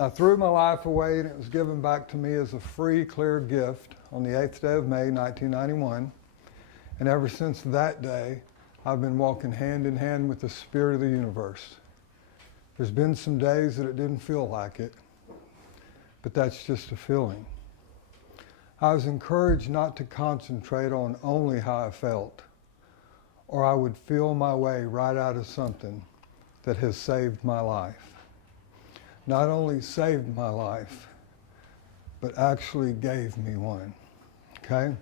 I threw my life away and it was given back to me as a free, clear gift on the 8th day of May, 1991. And ever since that day, I've been walking hand in hand with the Spirit of the universe. There's been some days that it didn't feel like it, but that's just a feeling. I was encouraged not to concentrate on only how I felt, or I would feel my way right out of something that has saved my life. Not only saved my life, but actually gave me one, okay?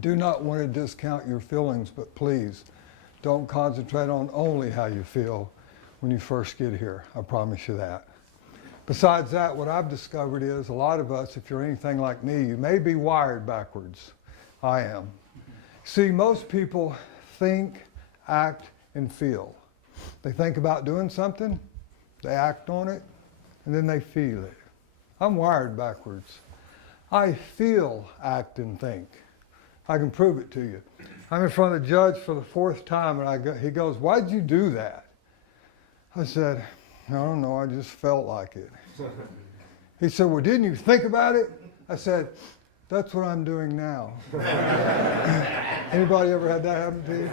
Do not want to discount your feelings, but please don't concentrate on only how you feel when you first get here. I promise you that. Besides that, what I've discovered is a lot of us, if you're anything like me, you may be wired backwards. I am. See, most people think, act, and feel. They think about doing something, they act on it, and then they feel it. I'm wired backwards. I feel, act, and think. I can prove it to you. I'm in front of the judge for the 4th time, and he goes, "Why'd you do that?" I said, "I don't know, I just felt like it." He said, "Well, didn't you think about it?" I said, "That's what I'm doing now." Anybody ever had that happen to you?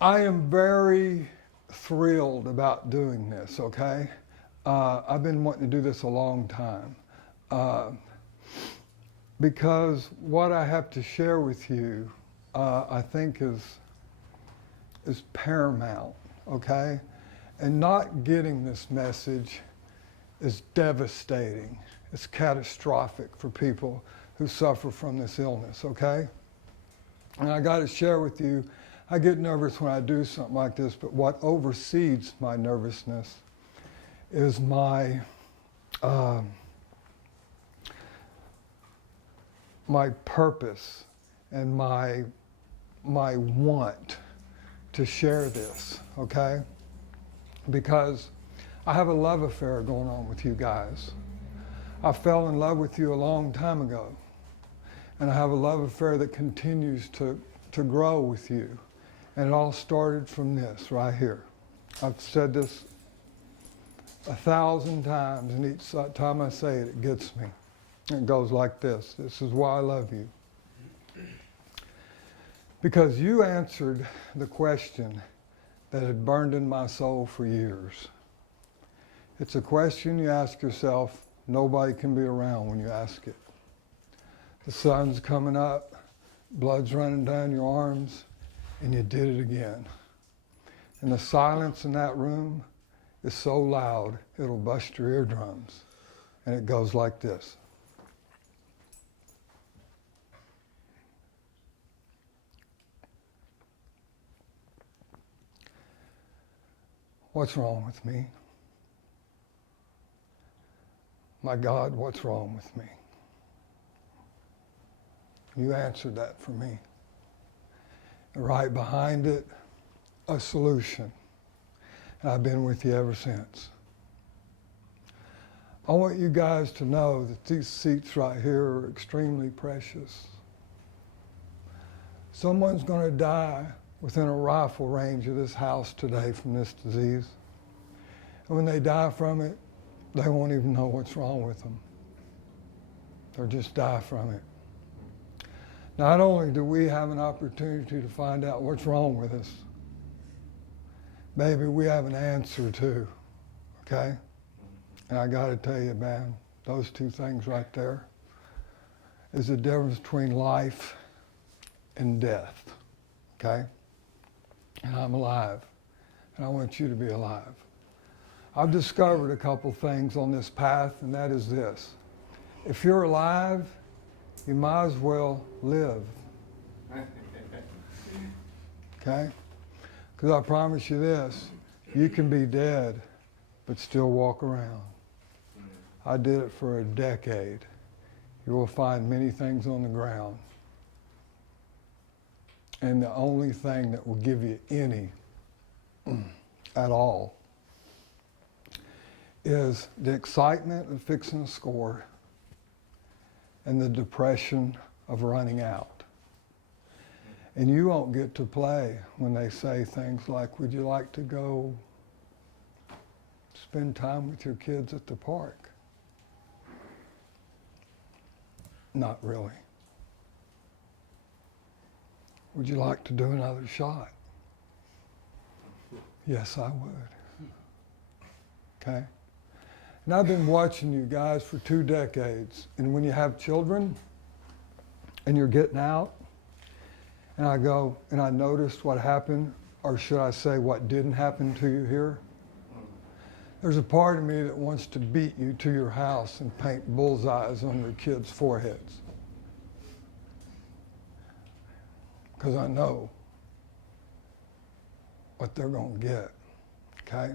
I am very thrilled about doing this, okay? I've been wanting to do this a long time. Because what I have to share with you, I think is paramount, okay? And not getting this message is devastating. It's catastrophic for people who suffer from this illness, okay? And I got to share with you, I get nervous when I do something like this, but what oversees my nervousness is my purpose and my want to share this, okay? Because I have a love affair going on with you guys. I fell in love with you a long time ago, and I have a love affair that continues to grow with you. And it all started from this right here. I've said this 1,000 times, and each time I say it, it gets me. It goes like this. This is why I love you. Because you answered the question that had burned in my soul for years. It's a question you ask yourself, nobody can be around when you ask it. The sun's coming up, blood's running down your arms, and you did it again. And the silence in that room is so loud, it'll bust your eardrums. And it goes like this. What's wrong with me? My God, what's wrong with me? You answered that for me. And right behind it, a solution. And I've been with you ever since. I want you guys to know that these seats right here are extremely precious. Someone's going to die within a rifle range of this house today from this disease. And when they die from it, they won't even know what's wrong with them. They'll just die from it. Not only do we have an opportunity to find out what's wrong with us, maybe we have an answer too, okay? And I got to tell you, man, those two things right there is the difference between life and death, okay? And I'm alive, and I want you to be alive. I've discovered a couple things on this path, and that is this. If you're alive, you might as well live. Okay? Because I promise you this, you can be dead, but still walk around. I did it for a decade. You will find many things on the ground. And the only thing that will give you any at all is the excitement of fixing a score and the depression of running out. And you won't get to play when they say things like, would you like to go spend time with your kids at the park? Not really. Would you like to do another shot? Yes, I would. Okay? And I've been watching you guys for 2 decades. And when you have children and you're getting out, and I go and I noticed what happened, or should I say what didn't happen to you here, there's a part of me that wants to beat you to your house and paint bullseyes on your kids' foreheads. Because I know what they're going to get, okay?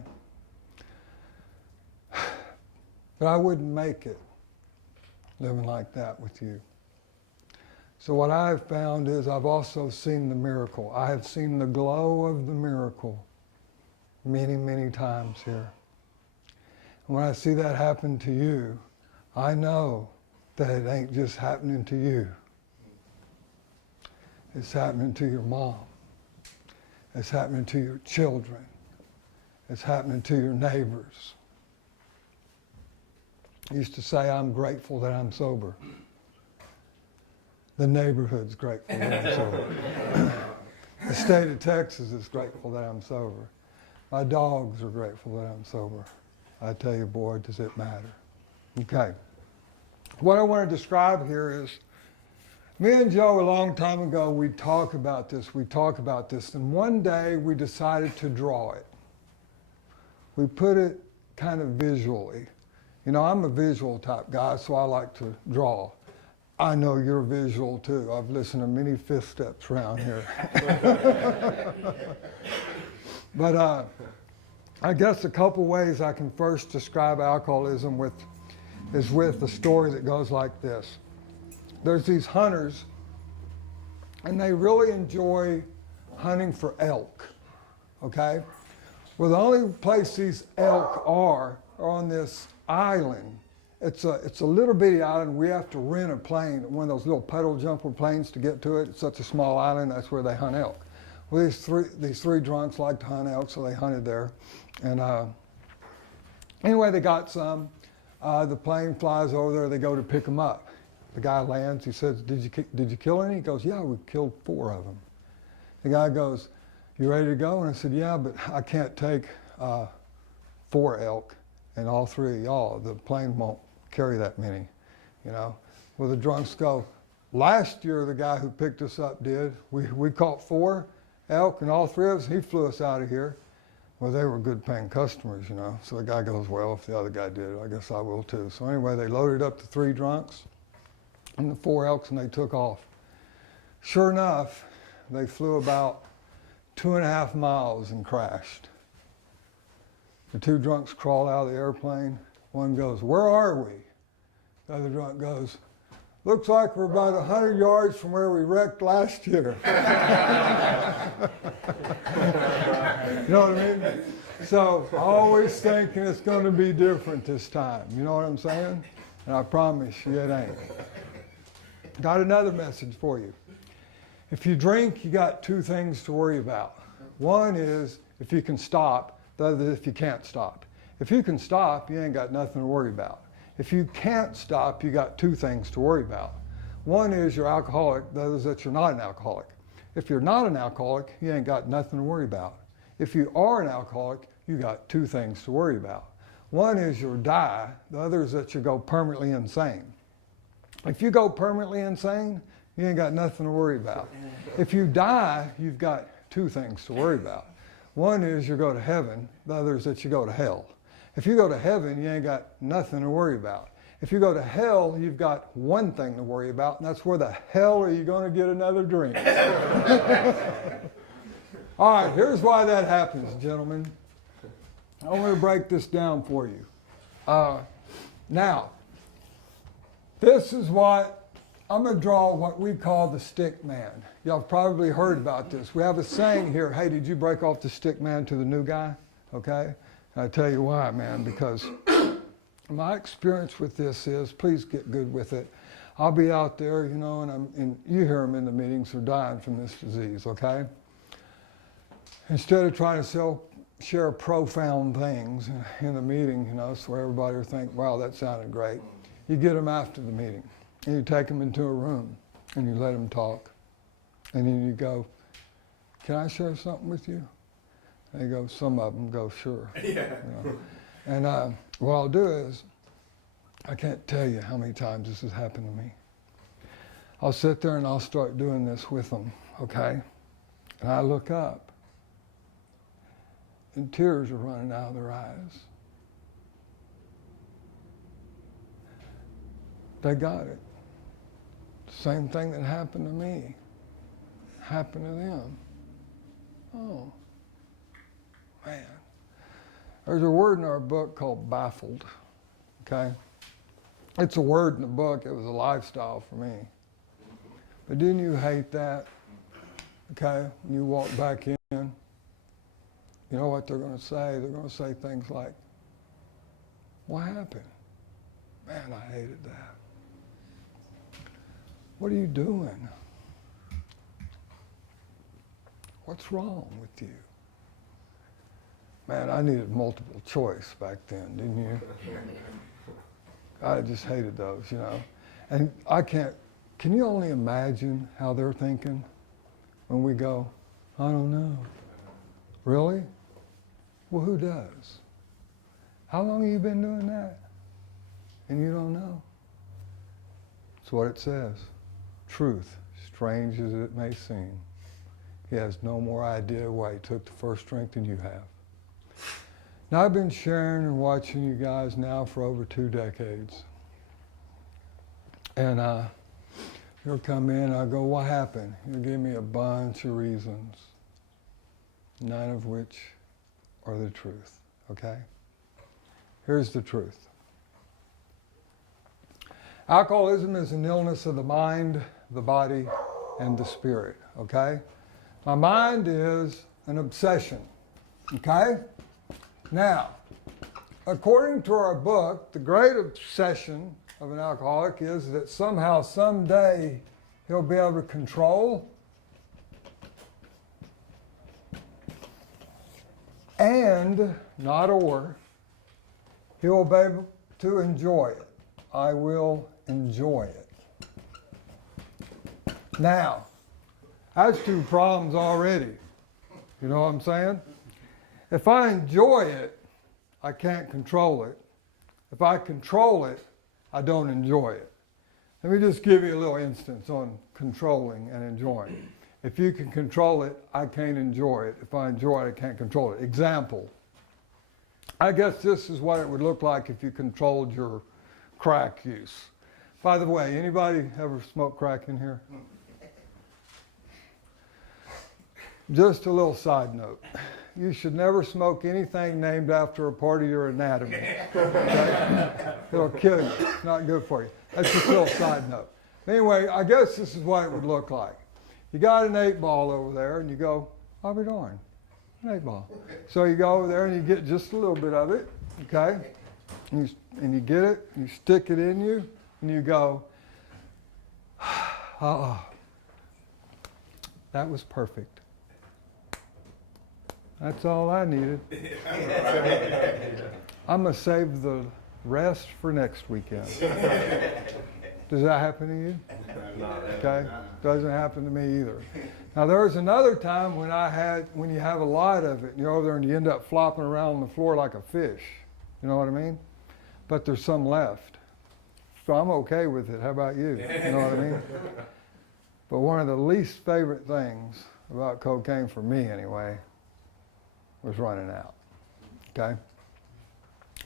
But I wouldn't make it living like that with you. So what I've found is I've also seen the miracle. I have seen the glow of the miracle many, many times here. And when I see that happen to you, I know that it ain't just happening to you. It's happening to your mom. It's happening to your children. It's happening to your neighbors. I used to say, I'm grateful that I'm sober. The neighborhood's grateful that I'm sober. The state of Texas is grateful that I'm sober. My dogs are grateful that I'm sober. I tell you, boy, does it matter. Okay. What I want to describe here is, me and Joe, a long time ago, we'd talk about this, and one day we decided to draw it. We put it kind of visually. You know, I'm a visual type guy, so I like to draw. I know you're visual too. I've listened to many fifth steps around here. But I guess a couple ways I can first describe alcoholism is with a story that goes like this. There's these hunters, and they really enjoy hunting for elk, okay? Well, the only place these elk are on this island. It's a little bitty island. We have to rent a plane, one of those little pedal jumper planes to get to it. It's such a small island, that's where they hunt elk. Well, these three drunks like to hunt elk, so they hunted there. And anyway, they got some. The plane flies over there, they go to pick them up. The guy lands, he says, did you kill any? He goes, yeah, we killed 4 of them. The guy goes, you ready to go? And I said, yeah, but I can't take 4 elk and all 3 of y'all. The plane won't carry that many, you know. Well, the drunks go, last year the guy who picked us up did. We caught 4 elk and all 3 of us, he flew us out of here. Well, they were good paying customers, you know. So the guy goes, well, if the other guy did it, I guess I will too. So anyway, they loaded up the 3 drunks and the 4 elks, and they took off. Sure enough, they flew about 2.5 miles and crashed. The 2 drunks crawled out of the airplane. One goes, where are we? The other drunk goes, looks like we're about 100 yards from where we wrecked last year. You know what I mean? So always thinking it's going to be different this time. You know what I'm saying? And I promise you it ain't. Got another message for you. If you drink, you got 2 things to worry about. One is if you can stop, the other is if you can't stop. If you can stop, you ain't got nothing to worry about. If you can't stop, you got 2 things to worry about. One is you're alcoholic, the other is that you're not an alcoholic. If you're not an alcoholic, you ain't got nothing to worry about. If you are an alcoholic, you got 2 things to worry about. One is you'll die, the other is that you go permanently insane. If you go permanently insane, you ain't got nothing to worry about. If you die, you've got 2 things to worry about. One is you go to heaven, the other is that you go to hell. If you go to heaven, you ain't got nothing to worry about. If you go to hell, you've got 1 thing to worry about, and that's where the hell are you going to get another drink? All right, here's why that happens, gentlemen. I want to break this down for you. Now, this is what, I'm going to draw what we call the stick man. Y'all have probably heard about this. We have a saying here, hey, did you break off the stick man to the new guy? Okay? And I tell you why, man, because my experience with this is, please get good with it. I'll be out there, you know, and you hear them in the meetings, they're dying from this disease, okay? Instead of trying to sell share profound things in the meeting, so everybody will think, wow, that sounded great. You get them after the meeting, and you take them into a room, and you let them talk. And then you go, can I share something with you? And they go, some of them go, sure. Yeah. And what I'll do is, I can't tell you how many times this has happened to me. I'll sit there and I'll start doing this with them, okay? And I look up, and tears are running out of their eyes. They got it. Same thing that happened to me happened to them. Oh, man. There's a word in our book called baffled, okay? It's a word in the book. It was a lifestyle for me. But didn't you hate that? Okay, when you walk back in, you know what they're going to say? They're going to say things like, what happened? Man, I hated that. What are you doing? What's wrong with you? Man, I needed multiple choice back then, didn't you? I just hated those, And can you only imagine how they're thinking when we go, I don't know. Really? Well, who does? How long have you been doing that? And you don't know? It's what it says. Truth, strange as it may seem. He has no more idea why he took the first drink than you have. Now, I've been sharing and watching you guys now for over 2 decades. And you'll come in, I'll go, what happened? You'll give me a bunch of reasons, none of which are the truth, okay? Here's the truth. Alcoholism is an illness of the mind, the body, and the spirit, okay? My mind is an obsession, okay? Now, according to our book, the great obsession of an alcoholic is that somehow, someday, he'll be able to control and, not or, he will be able to enjoy it. I will enjoy it. Now, that's 2 problems already. You know what I'm saying? If I enjoy it, I can't control it. If I control it, I don't enjoy it. Let me just give you a little instance on controlling and enjoying. If you can control it, I can't enjoy it. If I enjoy it, I can't control it. Example. I guess this is what it would look like if you controlled your crack use. By the way, anybody ever smoke crack in here? Just a little side note. You should never smoke anything named after a part of your anatomy. Okay? It'll kill you. It's not good for you. That's just a little side note. Anyway, I guess this is what it would look like. You got an 8-ball over there, and you go, I'll be darned, an 8-ball. So you go over there, and you get just a little bit of it, okay? And you get it, you stick it in you, and you go, that was perfect. That's all I needed. I'm going to save the rest for next weekend. Does that happen to you? Okay? Doesn't happen to me either. Now, there was another time when you have a lot of it, and you're over there and you end up flopping around on the floor like a fish. You know what I mean? But there's some left. So I'm okay with it. How about you? You know what I mean? But one of the least favorite things about cocaine, for me anyway, was running out, okay?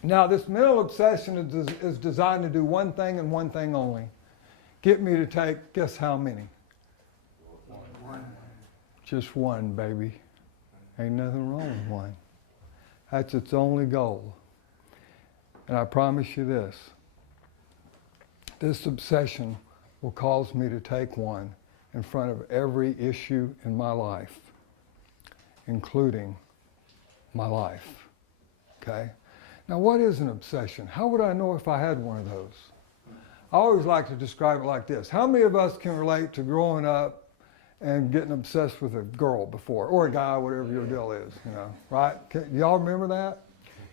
Now, this mental obsession is designed to do one thing and one thing only. Get me to take, guess how many? One. Just one, baby. Ain't nothing wrong with one. That's its only goal. And I promise you this obsession will cause me to take one in front of every issue in my life, including my life, okay? Now, what is an obsession? How would I know if I had one of those? I always like to describe it like this. How many of us can relate to growing up and getting obsessed with a girl before, or a guy, whatever your deal is, you know, right? Y'all remember that?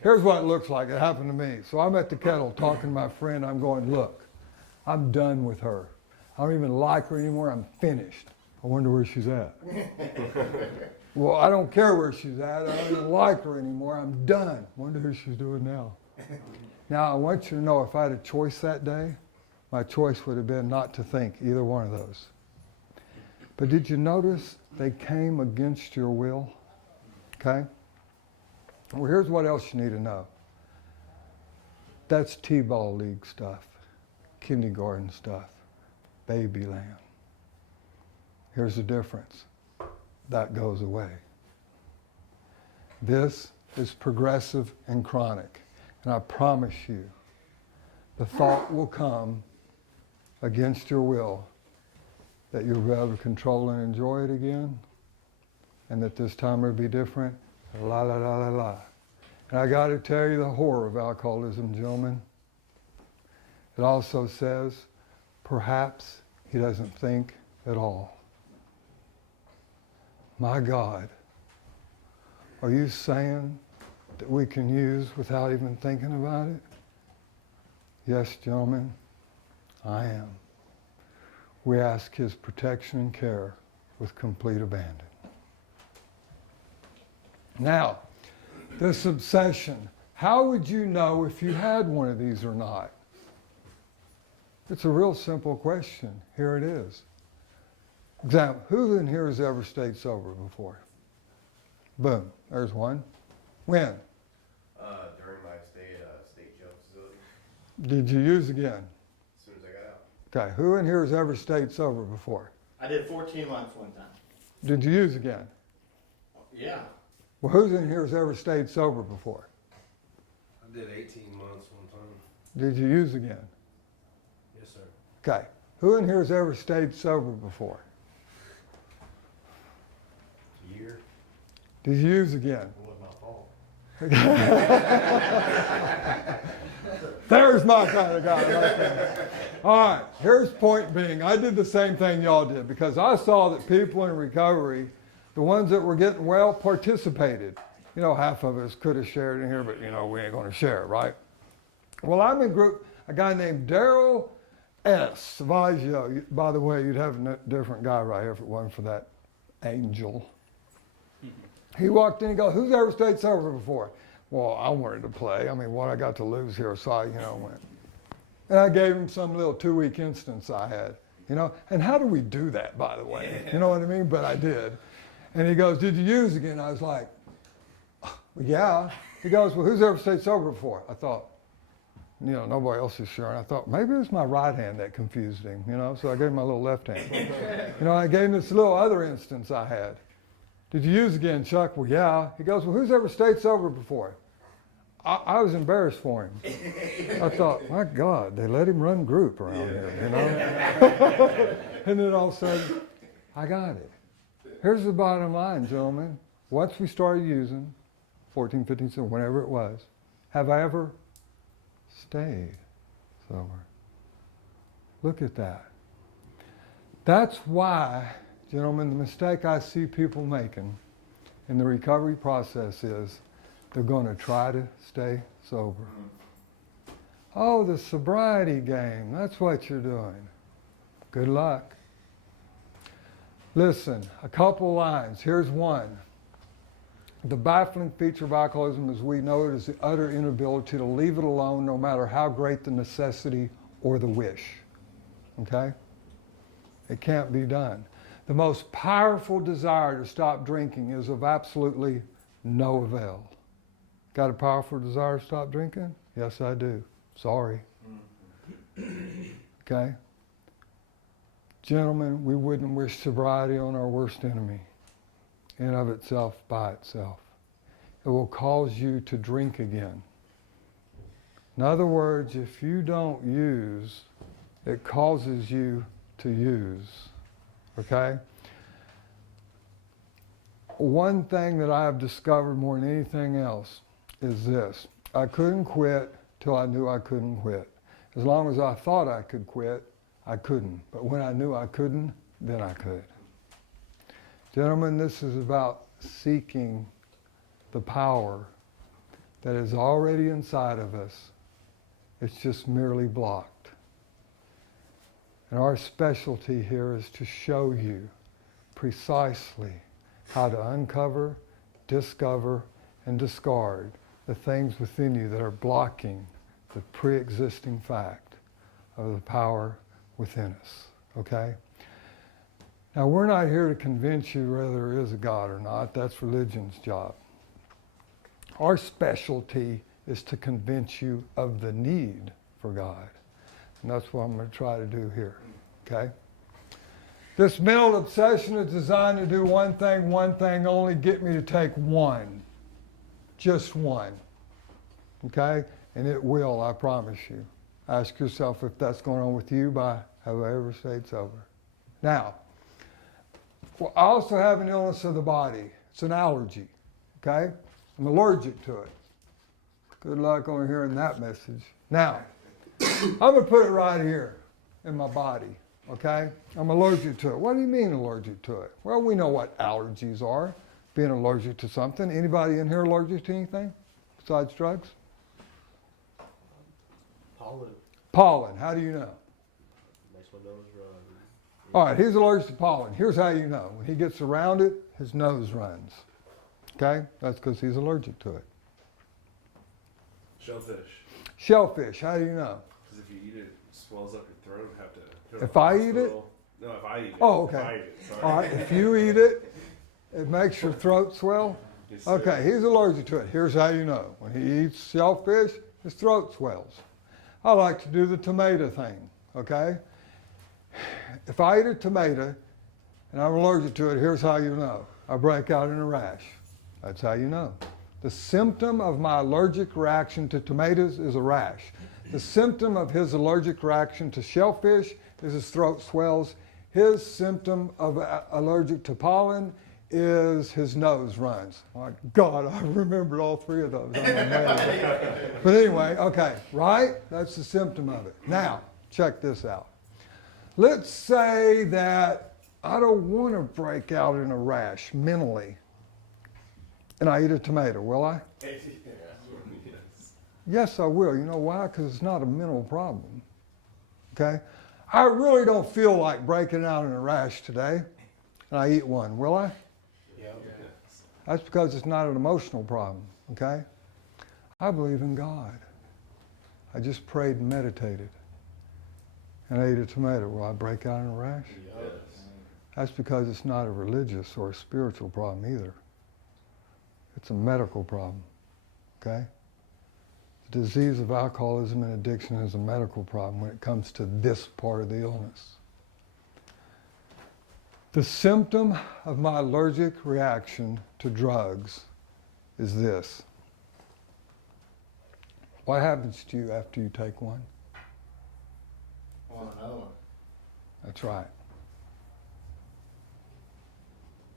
Here's what it looks like. It happened to me. So I'm at the kettle talking to my friend. I'm going, look, I'm done with her. I don't even like her anymore. I'm finished. I wonder where she's at. Well, I don't care where she's at. I don't even like her anymore. I'm done. Wonder who she's doing now. Now, I want you to know if I had a choice that day, my choice would have been not to think either one of those. But did you notice they came against your will? Okay? Well, here's what else you need to know. That's T-ball league stuff, kindergarten stuff, baby land. Here's the difference. That goes away. This is progressive and chronic. And I promise you, the thought will come against your will that you'll be able to control and enjoy it again, and that this time will be different. La, la, la, la, la. And I got to tell you the horror of alcoholism, gentlemen. It also says, perhaps he doesn't think at all. My God, are you saying that we can use without even thinking about it? Yes, gentlemen, I am. We ask his protection and care with complete abandon. Now, this obsession, how would you know if you had one of these or not? It's a real simple question. Here it is. Example, who in here has ever stayed sober before? Boom, there's one. When? During my stay at a state jail facility. Did you use again? As soon as I got out. Okay, who in here has ever stayed sober before? I did 14 months one time. Did you use again? Yeah. Well, who's in here has ever stayed sober before? I did 18 months one time. Did you use again? Yes, sir. Okay, who in here has ever stayed sober before? A year. Did you use again? It wasn't my fault. There's my kind of guy right there. All right, here's point being. I did the same thing y'all did because I saw that people in recovery, the ones that were getting well, participated. You know, half of us could have shared in here, but you know, we ain't going to share, right? Well, I'm in group, a guy named Daryl S. Savaggio. By the way, you'd have a different guy right here if it wasn't for that angel. He walked in and goes, who's ever stayed sober before? Well, I wanted to play. I mean, what I got to lose here, so I, went. And I gave him some little 2-week instance I had, And how do we do that, by the way? You know what I mean? But I did. And he goes, did you use again? I was like, well, yeah. He goes, well, who's ever stayed sober before? I thought, nobody else is sure. And I thought, maybe it was my right hand that confused him, So I gave him my little left hand. I gave him this little other instance I had. Did you use again, Chuck? Well, yeah. He goes, well, who's ever stayed sober before? I was embarrassed for him. I thought, my God, they let him run group around here, And then all of a sudden, I got it. Here's the bottom line, gentlemen. Once we started using, 14, 15, 16, whenever it was, have I ever stayed sober? Look at that. That's why, gentlemen, the mistake I see people making in the recovery process is they're going to try to stay sober. Oh, the sobriety game, that's what you're doing. Good luck. Listen, a couple lines. Here's one. The baffling feature of alcoholism as we know it is the utter inability to leave it alone no matter how great the necessity or the wish. Okay? It can't be done. The most powerful desire to stop drinking is of absolutely no avail. Got a powerful desire to stop drinking? Yes, I do. Sorry. Okay? Gentlemen, we wouldn't wish sobriety on our worst enemy in of itself, by itself. It will cause you to drink again. In other words, if you don't use, it causes you to use. Okay? One thing that I have discovered more than anything else is this. I couldn't quit till I knew I couldn't quit. As long as I thought I could quit, I couldn't. But when I knew I couldn't, then I could. Gentlemen, this is about seeking the power that is already inside of us. It's just merely blocked. And our specialty here is to show you precisely how to uncover, discover, and discard the things within you that are blocking the pre-existing fact of the power within us. Okay? Now, we're not here to convince you whether there is a God or not. That's religion's job. Our specialty is to convince you of the need for God. And that's what I'm going to try to do here. Okay? This mental obsession is designed to do one thing only, get me to take one. Just one. Okay? And it will, I promise you. Ask yourself if that's going on with you by however say it's over. Now, well, I also have an illness of the body. It's an allergy. Okay? I'm allergic to it. Good luck on hearing that message. Now, I'm going to put it right here in my body. Okay? I'm allergic to it. What do you mean allergic to it? Well, we know what allergies are. Being allergic to something. Anybody in here allergic to anything besides drugs? Pollen. Pollen. How do you know? Makes my nose run. All right, he's allergic to pollen. Here's how you know. When he gets around it, his nose runs. Okay? That's because he's allergic to it. Shellfish. Shellfish. How do you know? Because if you eat it, it swells up your throat and have to go to If the I eat it? hospital. No, if I eat it. Oh, If okay. I eat it, sorry. All right, if you eat it, it makes your throat swell. Yes, sir. Okay, he's allergic to it. Here's how you know. When he eats shellfish, his throat swells. I like to do the tomato thing, okay? If I eat a tomato and I'm allergic to it, here's how you know. I break out in a rash. That's how you know. The symptom of my allergic reaction to tomatoes is a rash. The symptom of his allergic reaction to shellfish is his throat swells. His symptom of allergic to pollen is his nose runs. My God, I remembered all three of those. I'm amazed. But anyway, okay, right? That's the symptom of it. Now, check this out. Let's say that I don't want to break out in a rash mentally, and I eat a tomato, will I? Yes. Yes, I will. You know why? Because it's not a mental problem. Okay? I really don't feel like breaking out in a rash today, and I eat one, will I? Yep. That's because it's not an emotional problem, okay? I believe in God. I just prayed and meditated, and I ate a tomato. Will I break out in a rash? Yes. That's because it's not a religious or a spiritual problem either. It's a medical problem, okay? The disease of alcoholism and addiction is a medical problem when it comes to this part of the illness. The symptom of my allergic reaction to drugs is this. What happens to you after you take one? I want another one. That's right.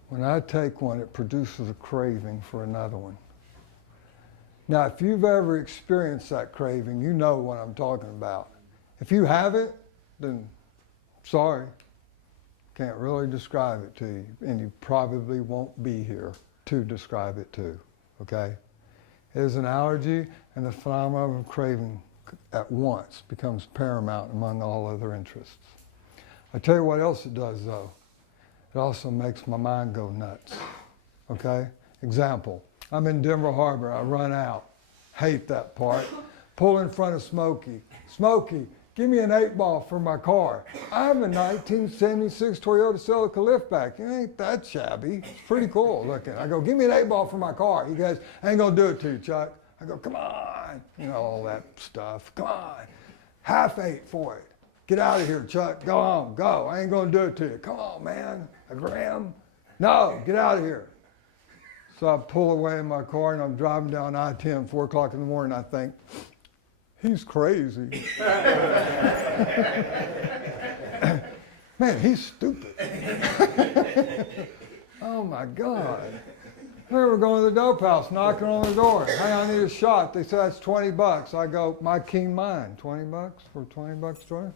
When I take one, it produces a craving for another one. Now, if you've ever experienced that craving, you know what I'm talking about. If you haven't, then sorry. Can't really describe it to you, and you probably won't be here to describe it to, okay? It is an allergy, and the phenomenon of craving at once becomes paramount among all other interests. I tell you what else it does, though. It also makes my mind go nuts, okay? Example, I'm in Denver Harbor, I run out, hate that part, pull in front of Smokey. Smokey, give me an 8-ball for my car. I have a 1976 Toyota Celica liftback. It ain't that shabby. It's pretty cool looking. I go, give me an 8-ball for my car. He goes, I ain't gonna do it to you, Chuck. I go, come on. You know, all that stuff. Come on. Half 8 for it. Get out of here, Chuck. Go on, go. I ain't gonna do it to you. Come on, man. A gram? No, get out of here. So I pull away in my car and I'm driving down I-10, 4 o'clock in the morning. I think, he's crazy. Man, he's stupid. Oh my God. I remember going to the dope house, knocking on the door. Hey, I need a shot. They said, that's $20. I go, my keen mind, $20 for 20 bucks joint?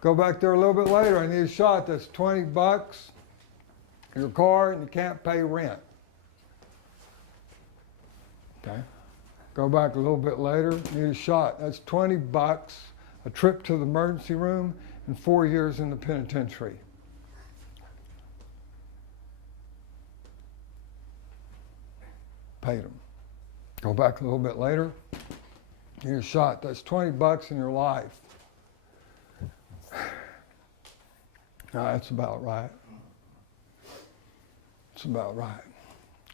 Go back there a little bit later. I need a shot. That's $20. your car and you can't pay rent. Okay. Go back a little bit later, need a shot. That's $20, a trip to the emergency room, and 4 years in the penitentiary. Paid them. Go back a little bit later, need a shot. That's $20 in your life. That's about right. It's about right.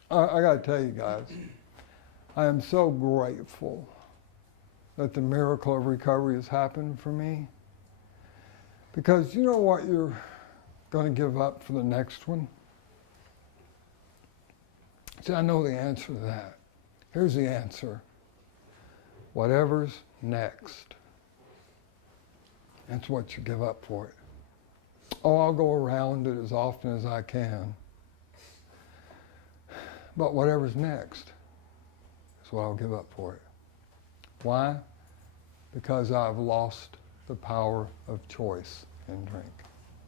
I got to tell you guys, I am so grateful that the miracle of recovery has happened for me. Because you know what you're going to give up for the next one? See, I know the answer to that. Here's the answer. Whatever's next. That's what you give up for it. Oh, I'll go around it as often as I can. But whatever's next is what I'll give up for it. Why? Because I've lost the power of choice in drink.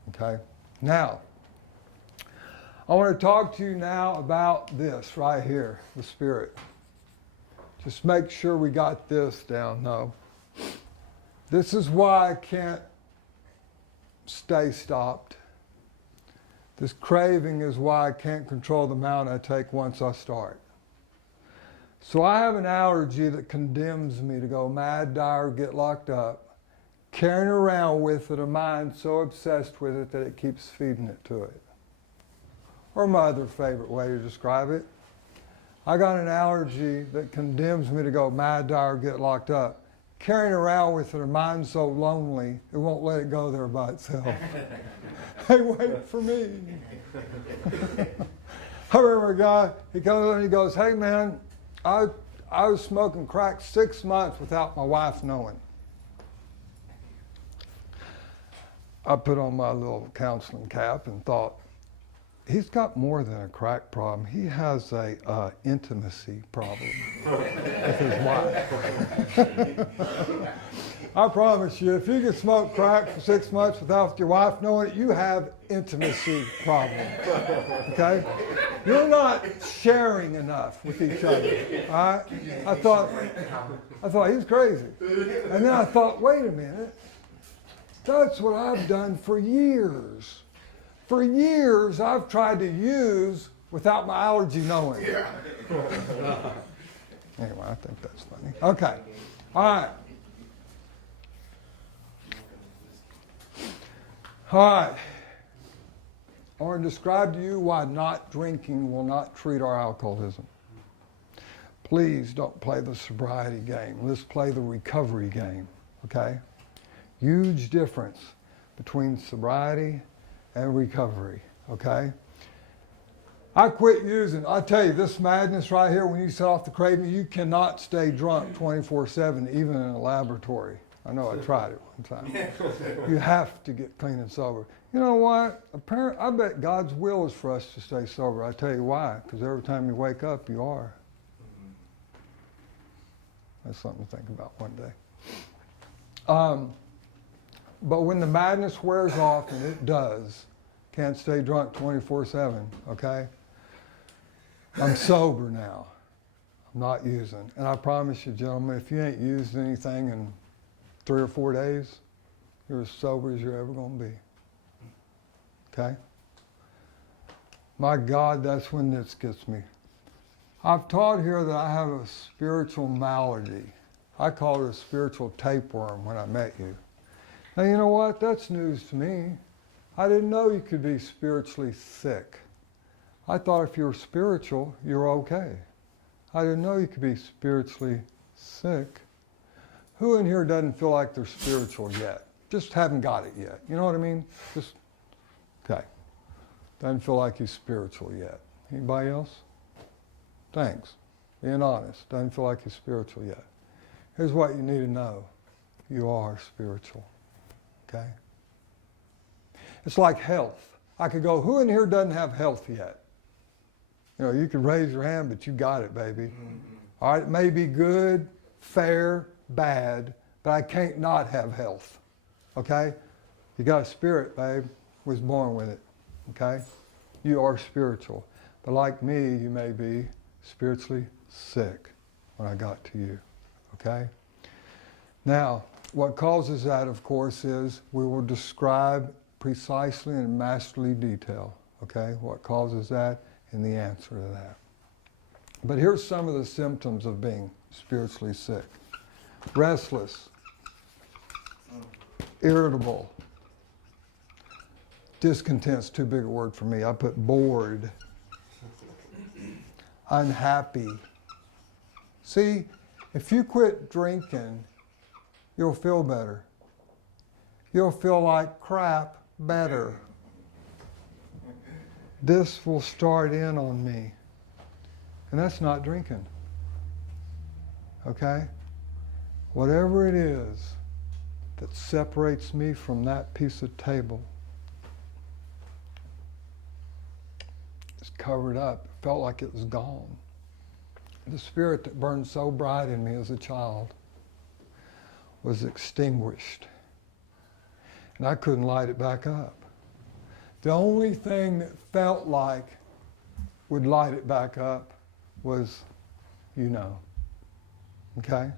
Okay? Now, I want to talk to you now about this right here, the Spirit. Just make sure we got this down, though. This is why I can't stay stopped. This craving is why I can't control the amount I take once I start. So I have an allergy that condemns me to go mad, die, or get locked up, carrying around with it a mind so obsessed with it that it keeps feeding it to it. Or my other favorite way to describe it, I got an allergy that condemns me to go mad, die, or get locked up, carrying around with it a mind so lonely it won't let it go there by itself. Hey, wait for me. I remember a guy, he comes in and he goes, hey man, I was smoking crack 6 months without my wife knowing. I put on my little counseling cap and thought, he's got more than a crack problem. He has a intimacy problem with his wife. I promise you, if you can smoke crack for 6 months without your wife knowing it, you have intimacy problem. Okay? You're not sharing enough with each other. All right? I thought he's crazy. And then I thought, wait a minute. That's what I've done for years. For years, I've tried to use without my allergy knowing. Yeah. Anyway, I think that's funny. Okay. All right. All right. I want to describe to you why not drinking will not treat our alcoholism. Please don't play the sobriety game. Let's play the recovery game. Okay? Huge difference between sobriety and recovery, okay? I quit using, I tell you, this madness right here, when you set off the craving, you cannot stay drunk 24/7, even in a laboratory. I know I tried it one time. You have to get clean and sober. You know what? I bet God's will is for us to stay sober. I tell you why, because every time you wake up, you are. That's something to think about one day. But when the madness wears off, and it does, can't stay drunk 24/7, okay? I'm sober now. I'm not using. And I promise you, gentlemen, if you ain't used anything in 3 or 4 days, you're as sober as you're ever going to be. Okay? My God, that's when this gets me. I've taught here that I have a spiritual malady. I call it a spiritual tapeworm when I met you. Now, you know what? That's news to me. I didn't know you could be spiritually sick. I thought if you were spiritual, you're okay. I didn't know you could be spiritually sick. Who in here doesn't feel like they're spiritual yet? Just haven't got it yet. You know what I mean? Just, okay. Doesn't feel like he's spiritual yet. Anybody else? Thanks. Being honest. Doesn't feel like he's spiritual yet. Here's what you need to know. You are spiritual. Okay? It's like health. I could go, who in here doesn't have health yet? You know, you can raise your hand, but you got it, baby. Mm-hmm. All right, it may be good, fair, bad, but I can't not have health. Okay? You got a spirit, babe. Was born with it. Okay? you are spiritual. But like me, you may be spiritually sick when I got to you. Okay? Now, what causes that, of course, is we will describe precisely in masterly detail. Okay? What causes that and the answer to that. But here's some of the symptoms of being spiritually sick. Restless, irritable, discontent's too big a word for me. I put bored, unhappy. See, if you quit drinking, you'll feel better. You'll feel like crap better. This will start in on me. And that's not drinking. Okay? Whatever it is that separates me from that piece of table is covered up. It felt like it was gone. The spirit that burned so bright in me as a child was extinguished. And I couldn't light it back up. The only thing that felt like would light it back up was, you know. Okay?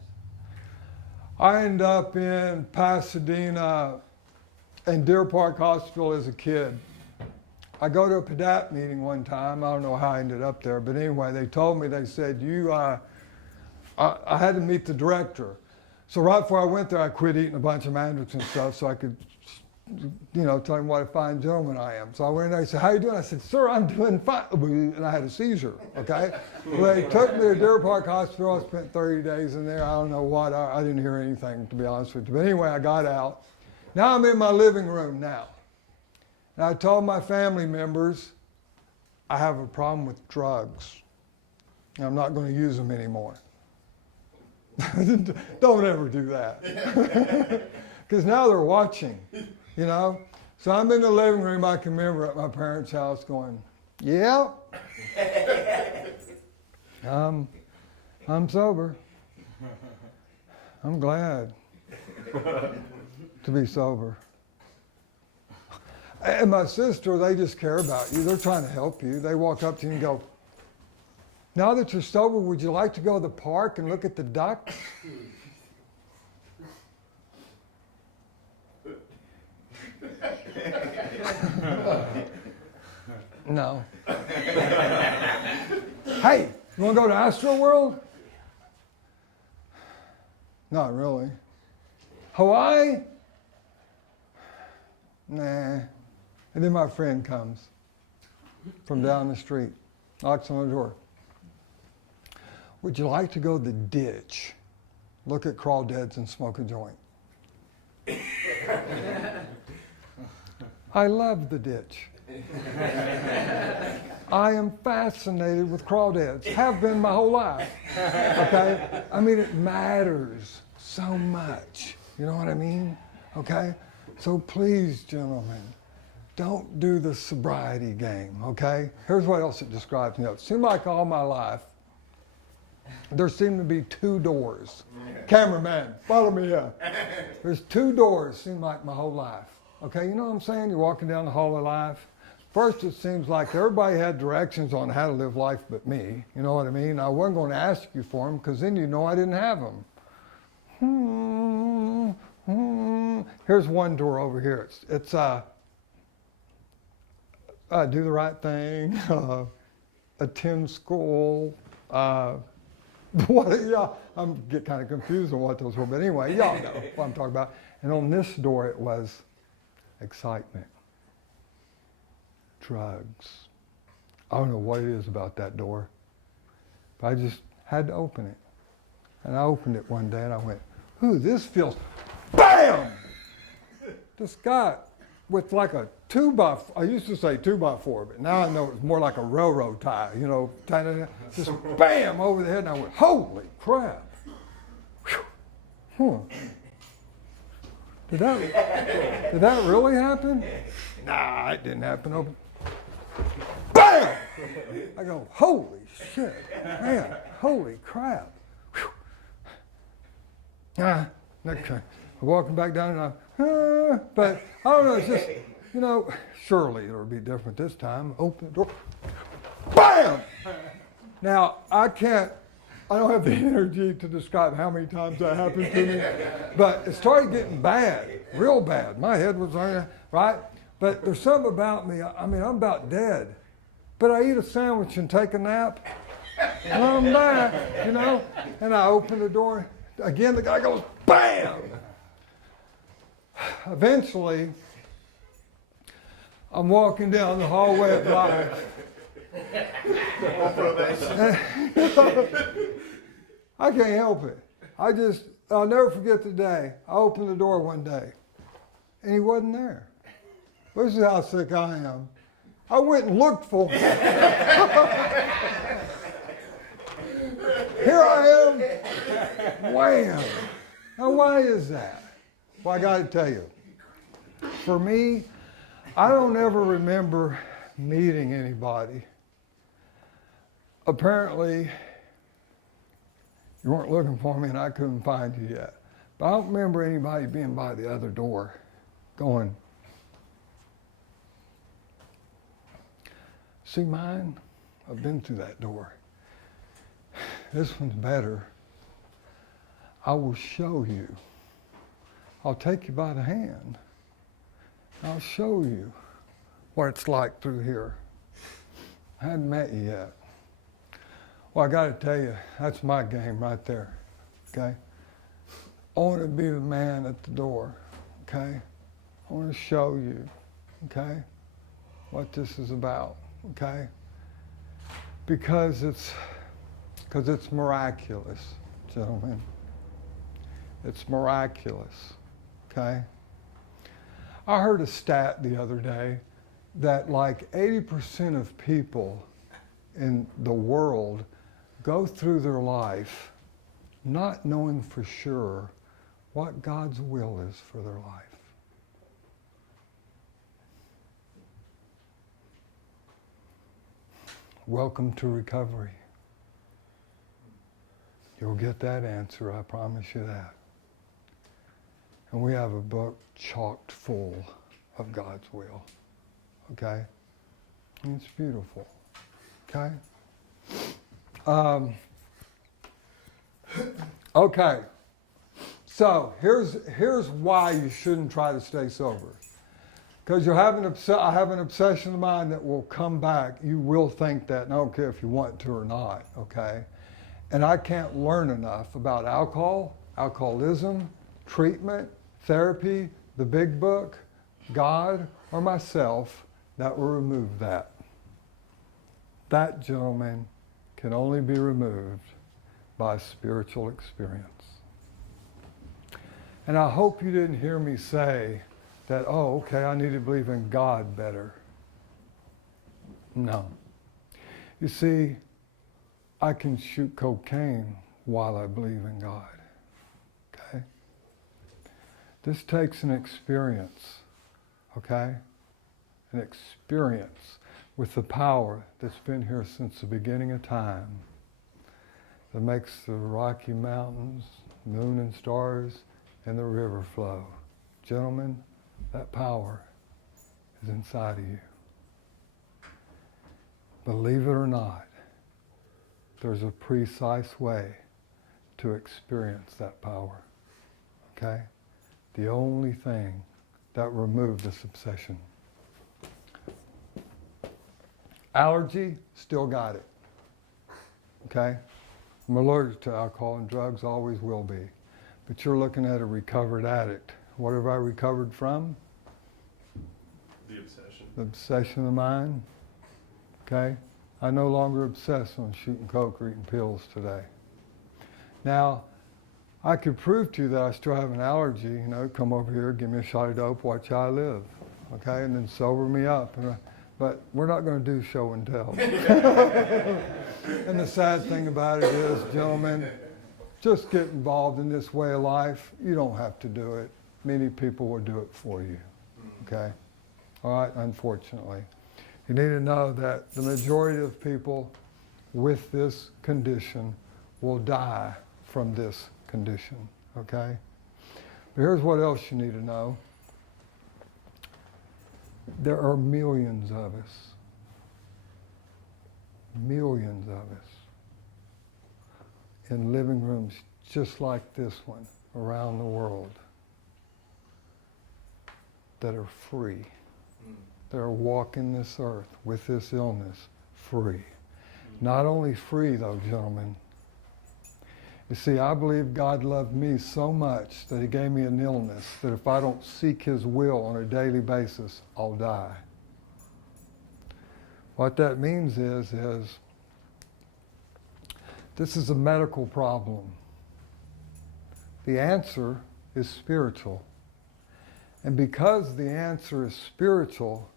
I ended up in Pasadena and Deer Park Hospital as a kid. I go to a PDAP meeting one time. I don't know how I ended up there, but anyway, they told me, they said, I had to meet the director. So right before I went there, I quit eating a bunch of mandarins and stuff so I could, tell him what a fine gentleman I am. So I went in there, he said, how you doing? I said, sir, I'm doing fine. And I had a seizure, okay? Well, they took me to Deer Park Hospital. I spent 30 days in there. I don't know what, I didn't hear anything, to be honest with you. But anyway, I got out. Now I'm in my living room now. And I told my family members, I have a problem with drugs. And I'm not going to use them anymore. Don't ever do that. Because now they're watching, So I'm in the living room, I can remember at my parents' house going, yeah, I'm sober. I'm glad to be sober. And my sister, they just care about you. They're trying to help you. They walk up to you and go, now that you're sober, would you like to go to the park and look at the ducks? No. Hey, you want to go to Astro World? Not really. Hawaii? Nah. And then my friend comes from down the street, knocks on the door. Would you like to go to the ditch, look at crawdads and smoke a joint? I love the ditch. I am fascinated with crawdads, have been my whole life, okay? I mean, it matters so much, you know what I mean? Okay? So please, gentlemen, don't do the sobriety game, okay? Here's what else it describes me. It seemed like all my life, there seemed to be two doors. Cameraman, follow me up. There's two doors, seemed like my whole life. Okay, you know what I'm saying? You're walking down the hall of life. First, it seems like everybody had directions on how to live life but me. You know what I mean? I wasn't going to ask you for them because then you know I didn't have them. Here's one door over here. It's do the right thing, attend school. Yeah, I'm get kind of confused on what those were, but anyway, y'all know what I'm talking about. And on this door, it was excitement, drugs. I don't know what it is about that door, but I just had to open it. And I opened it one day and I went, ooh, this feels, bam! This guy with like a I used to say 2x4, but now I know it's more like a railroad tie, just bam over the head, and I went, holy crap. Did that really happen? Nah, it didn't happen. Open. Bam! I go, holy shit, man, holy crap. Next time. I'm walking back down and but I don't know, it's just, You know, surely it'll be different this time. Open the door. Bam! Now, I don't have the energy to describe how many times that happened to me, but it started getting bad, real bad. My head was on it, right? But there's something about me, I mean, I'm about dead. But I eat a sandwich and take a nap, and I'm back, you know? And I open the door. Again, the guy goes, bam! Eventually, I'm walking down the hallway of life. I can't help it. I'll never forget the day. I opened the door one day, and he wasn't there. This is how sick I am. I went and looked for him. Here I am. Wham! Now, why is that? Well, I got to tell you. For me, I don't ever remember meeting anybody. Apparently, you weren't looking for me and I couldn't find you yet. But I don't remember anybody being by the other door going, see mine? I've been through that door. This one's better. I will show you. I'll take you by the hand. I'll show you what it's like through here. I hadn't met you yet. Well, I got to tell you, that's my game right there, okay? I want to be the man at the door, okay? I want to show you, okay, what this is about, okay? Because it's miraculous, gentlemen. It's miraculous, okay? I heard a stat the other day that like 80% of people in the world go through their life not knowing for sure what God's will is for their life. Welcome to recovery. You'll get that answer, I promise you that. And we have a book chocked full of God's will. Okay? And it's beautiful. Okay? Okay. So here's why you shouldn't try to stay sober. Because I have an obsession of mine that will come back. You will think that, and I don't care if you want to or not, okay? And I can't learn enough about alcohol, alcoholism, treatment, therapy, the big book, God, or myself that will remove that. That, gentlemen, can only be removed by spiritual experience. And I hope you didn't hear me say that, oh, okay, I need to believe in God better. No. You see, I can shoot cocaine while I believe in God. Okay? This takes an experience, okay? An experience with the power that's been here since the beginning of time that makes the Rocky Mountains, moon and stars, and the river flow. Gentlemen, that power is inside of you. Believe it or not, there's a precise way to experience that power, okay? The only thing that removed this obsession. Allergy, still got it, okay? I'm allergic to alcohol and drugs, always will be. But you're looking at a recovered addict. What have I recovered from? The obsession. The obsession of mine, okay? I no longer obsess on shooting coke or eating pills today. Now, I could prove to you that I still have an allergy, you know, come over here, give me a shot of dope, watch how I live, okay? And then sober me up. But we're not going to do show and tell. And the sad thing about it is, gentlemen, just get involved in this way of life. You don't have to do it. Many people will do it for you, okay? All right, unfortunately. You need to know that the majority of people with this condition will die from this condition, okay? But here's what else you need to know. There are millions of us. Millions of us. In living rooms just like this one around the world that are free. That are walking this earth with this illness free. Not only free though, gentlemen. You see, I believe God loved me so much that he gave me an illness that if I don't seek his will on a daily basis, I'll die. What that means is this is a medical problem. The answer is spiritual. And because the answer is spiritual,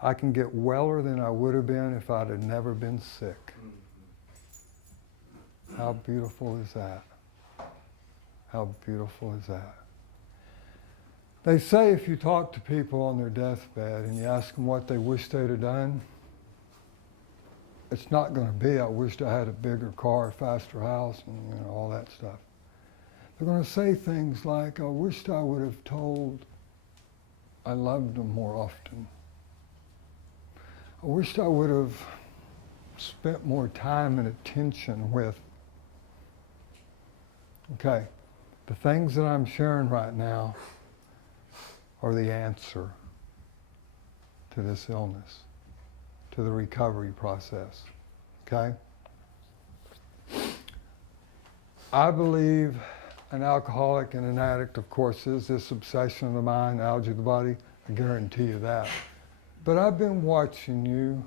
I can get weller than I would have been if I'd have never been sick. How beautiful is that? How beautiful is that? They say if you talk to people on their deathbed and you ask them what they wish they'd have done, it's not going to be, I wished I had a bigger car, a faster house, and all that stuff. They're going to say things like, I wished I would have told I loved them more often. I wished I would have spent more time and attention with. Okay, the things that I'm sharing right now are the answer to this illness, to the recovery process, okay? I believe an alcoholic and an addict, of course, is this obsession of the mind, algae of the body. I guarantee you that. But I've been watching you,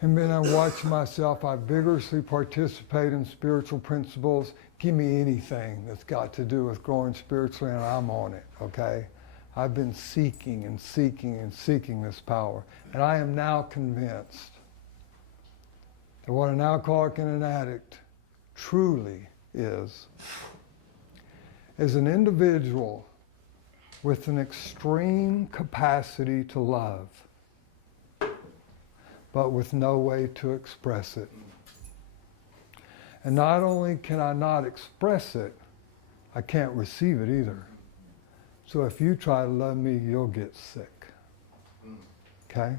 and then I watch myself. I vigorously participate in spiritual principles. Give me anything that's got to do with growing spiritually, and I'm on it, okay? I've been seeking and seeking and seeking this power. And I am now convinced that what an alcoholic and an addict truly is an individual with an extreme capacity to love, but with no way to express it. And not only can I not express it, I can't receive it either. So if you try to love me, you'll get sick. Okay?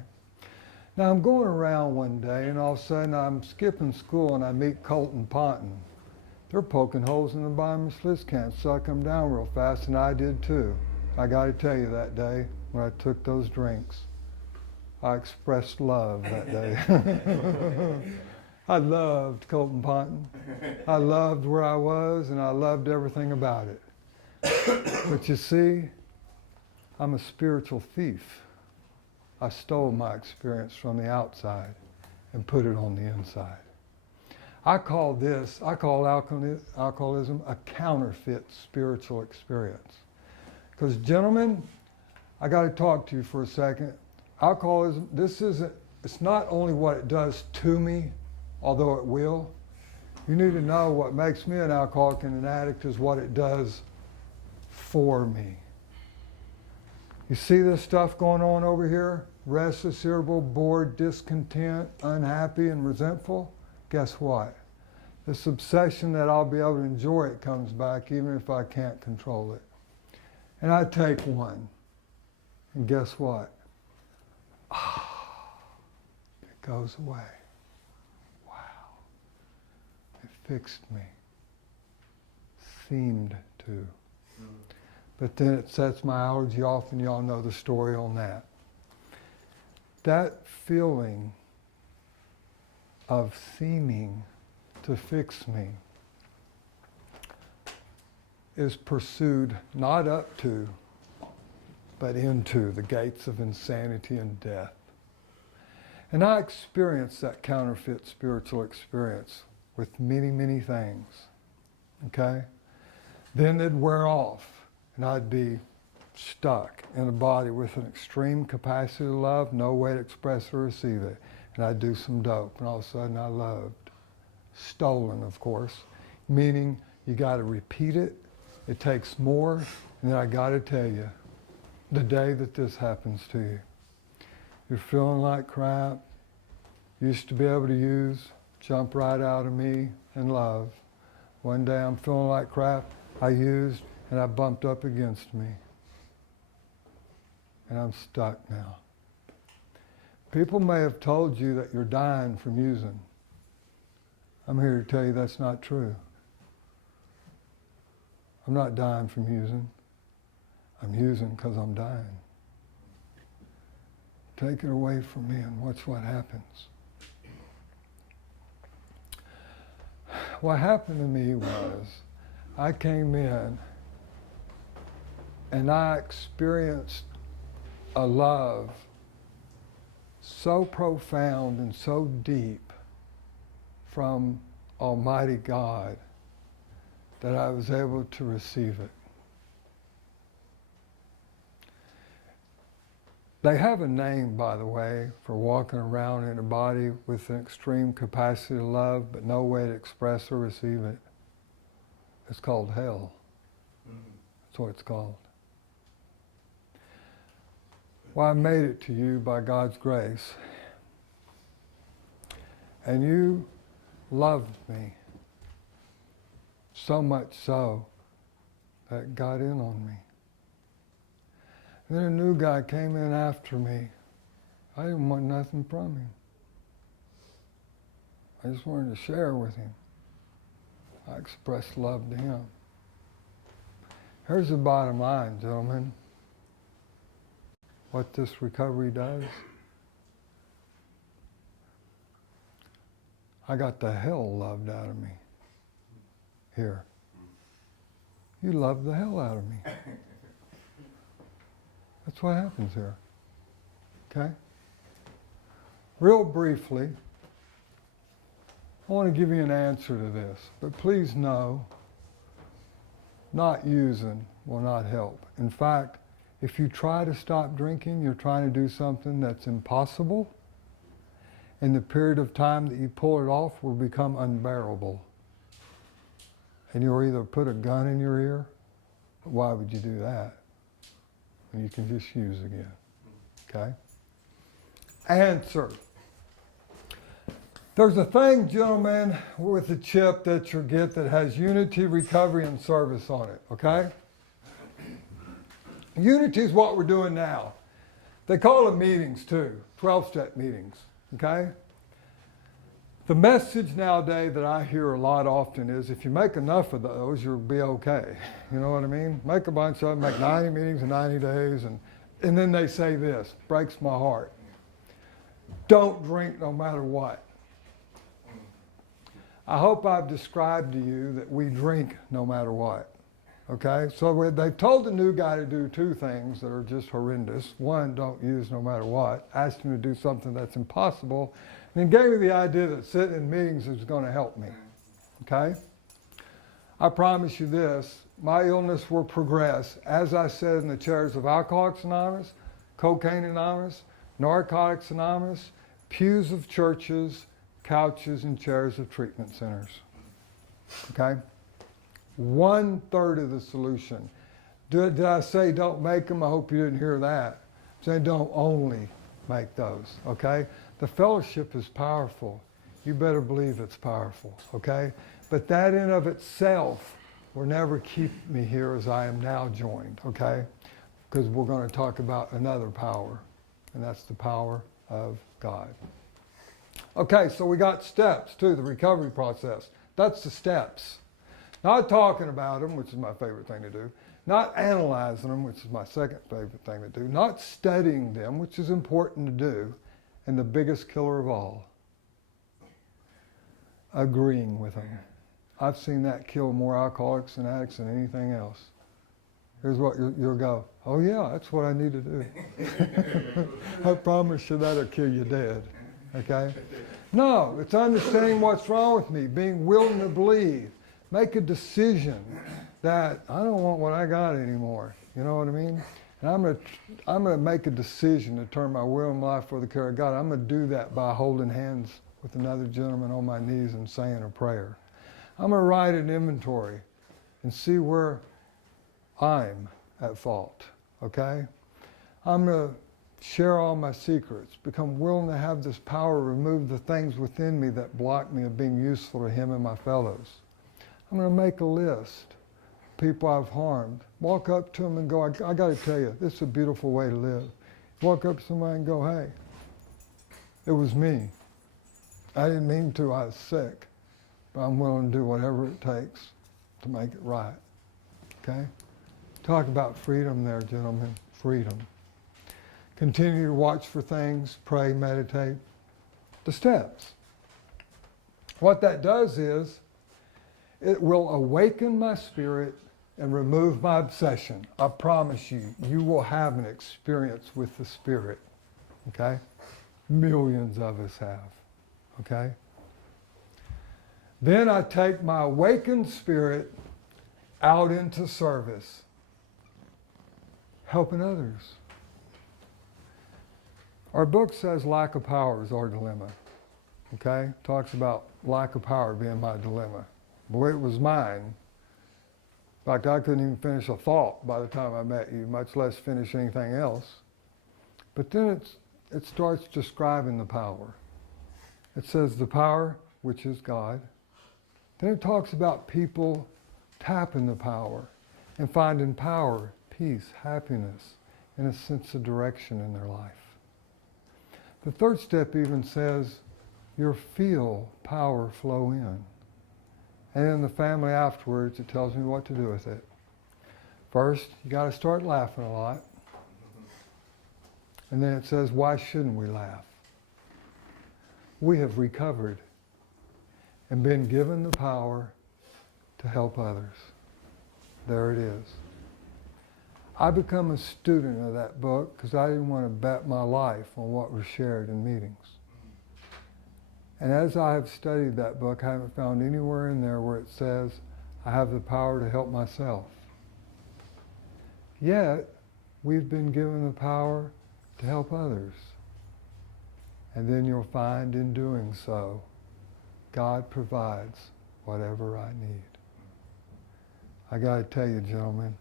Now I'm going around one day and all of a sudden I'm skipping school and I meet Colton Ponton. They're poking holes in the bottom of sluice cans, suck them down real fast, and I did too. I got to tell you, that day when I took those drinks, I expressed love that day. I loved Colton Ponton. I loved where I was, and I loved everything about it. But you see, I'm a spiritual thief. I stole my experience from the outside and put it on the inside. I call alcoholism a counterfeit spiritual experience. Because gentlemen, I got to talk to you for a second. Alcoholism, it's not only what it does to me, although it will. You need to know what makes me an alcoholic and an addict is what it does for me. You see this stuff going on over here? Restless, irritable, bored, discontent, unhappy, and resentful? Guess what? This obsession that I'll be able to enjoy it comes back even if I can't control it. And I take one. And guess what? It goes away. Wow. It fixed me. Seemed to. But then it sets my allergy off, and y'all know the story on that. That feeling of seeming to fix me is pursued not up to, but into the gates of insanity and death. And I experienced that counterfeit spiritual experience with many, many things, okay? Then they'd wear off, and I'd be stuck in a body with an extreme capacity to love, no way to express or receive it. And I'd do some dope, and all of a sudden I loved. Stolen, of course, meaning you got to repeat it. It takes more, and then I got to tell you, the day that this happens to you, you're feeling like crap, used to be able to use, jump right out of me and love. One day I'm feeling like crap, I used, and I bumped up against me. and I'm stuck now. People may have told you that you're dying from using. I'm here to tell you that's not true. I'm not dying from using. I'm using because I'm dying. Take it away from me and watch what happens. What happened to me was I came in and I experienced a love so profound and so deep from Almighty God that I was able to receive it. They have a name, by the way, for walking around in a body with an extreme capacity to love, but no way to express or receive it. It's called hell. That's what it's called. Well, I made it to you by God's grace. And you loved me so much so that it got in on me. And then a new guy came in after me. I didn't want nothing from him. I just wanted to share with him. I expressed love to him. Here's the bottom line, gentlemen. What this recovery does. I got the hell loved out of me. Here. You loved the hell out of me. That's what happens here. Okay? Real briefly, I want to give you an answer to this, but please know, not using will not help. In fact, if you try to stop drinking, you're trying to do something that's impossible, and the period of time that you pull it off will become unbearable. And you'll either put a gun in your ear, but why would you do that? And you can just use again. Okay? Answer. There's a thing, gentlemen, with the chip that you get that has unity, recovery, and service on it. Okay? Unity is what we're doing now. They call them meetings too, 12-step meetings. Okay? The message nowadays that I hear a lot often is if you make enough of those, you'll be okay. You know what I mean? Make a bunch of them, make 90 meetings in 90 days, and then they say this, breaks my heart. Don't drink no matter what. I hope I've described to you that we drink no matter what. Okay? So they've told the new guy to do two things that are just horrendous. One, don't use no matter what. Asked him to do something that's impossible. And gave me the idea that sitting in meetings is going to help me. Okay? I promise you this, my illness will progress, as I said in the chairs of Alcoholics Anonymous, Cocaine Anonymous, Narcotics Anonymous, pews of churches, couches and chairs of treatment centers. Okay? 1/3 of the solution. Did I say don't make them? I hope you didn't hear that. I'm saying don't only make those. Okay? The fellowship is powerful. You better believe it's powerful, okay? But that in of itself will never keep me here as I am now joined, okay? Because we're going to talk about another power, and that's the power of God. Okay, so we got steps too, the recovery process. That's the steps. Not talking about them, which is my favorite thing to do. Not analyzing them, which is my second favorite thing to do. Not studying them, which is important to do. And the biggest killer of all, agreeing with them. I've seen that kill more alcoholics and addicts than anything else. Here's what you'll go, oh yeah, that's what I need to do. I promise you that'll kill you dead, okay? No, it's understanding what's wrong with me, being willing to believe, make a decision that I don't want what I got anymore, you know what I mean? And I'm going to make a decision to turn my will and life for the care of God. I'm going to do that by holding hands with another gentleman on my knees and saying a prayer. I'm going to write an inventory and see where I'm at fault, okay? I'm going to share all my secrets, become willing to have this power remove the things within me that block me of being useful to Him and my fellows. I'm going to make a list people I've harmed. Walk up to them and go, I got to tell you, this is a beautiful way to live. Walk up to somebody and go, hey, it was me. I didn't mean to, I was sick, but I'm willing to do whatever it takes to make it right. Okay? Talk about freedom there, gentlemen. Freedom. Continue to watch for things, pray, meditate. The steps. What that does is, it will awaken my spirit and remove my obsession. I promise you, you will have an experience with the Spirit. Okay? Millions of us have. Okay? Then I take my awakened spirit out into service, helping others. Our book says lack of power is our dilemma. Okay? Talks about lack of power being my dilemma. Boy, it was mine. In fact, I couldn't even finish a thought by the time I met you, much less finish anything else. But then it starts describing the power. It says the power, which is God. Then it talks about people tapping the power and finding power, peace, happiness, and a sense of direction in their life. The third step even says, you'll feel power flow in. And in the family afterwards, it tells me what to do with it. First, you got to start laughing a lot. And then it says, why shouldn't we laugh? We have recovered and been given the power to help others. There it is. I become a student of that book because I didn't want to bet my life on what was shared in meetings. And as I have studied that book, I haven't found anywhere in there where it says I have the power to help myself. Yet, we've been given the power to help others. And then you'll find in doing so, God provides whatever I need. I got to tell you, gentlemen,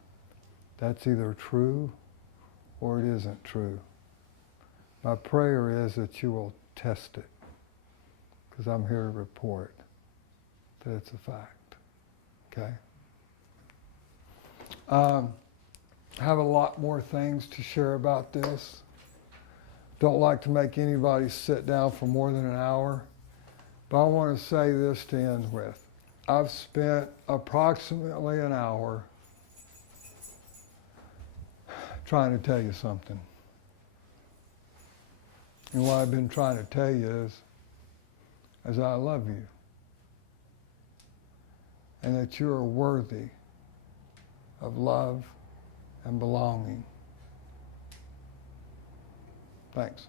that's either true or it isn't true. My prayer is that you will test it, because I'm here to report that it's a fact. Okay? I have a lot more things to share about this. Don't like to make anybody sit down for more than an hour, but I want to say this to end with. I've spent approximately an hour trying to tell you something. And what I've been trying to tell you is I love you, and that you are worthy of love and belonging. Thanks.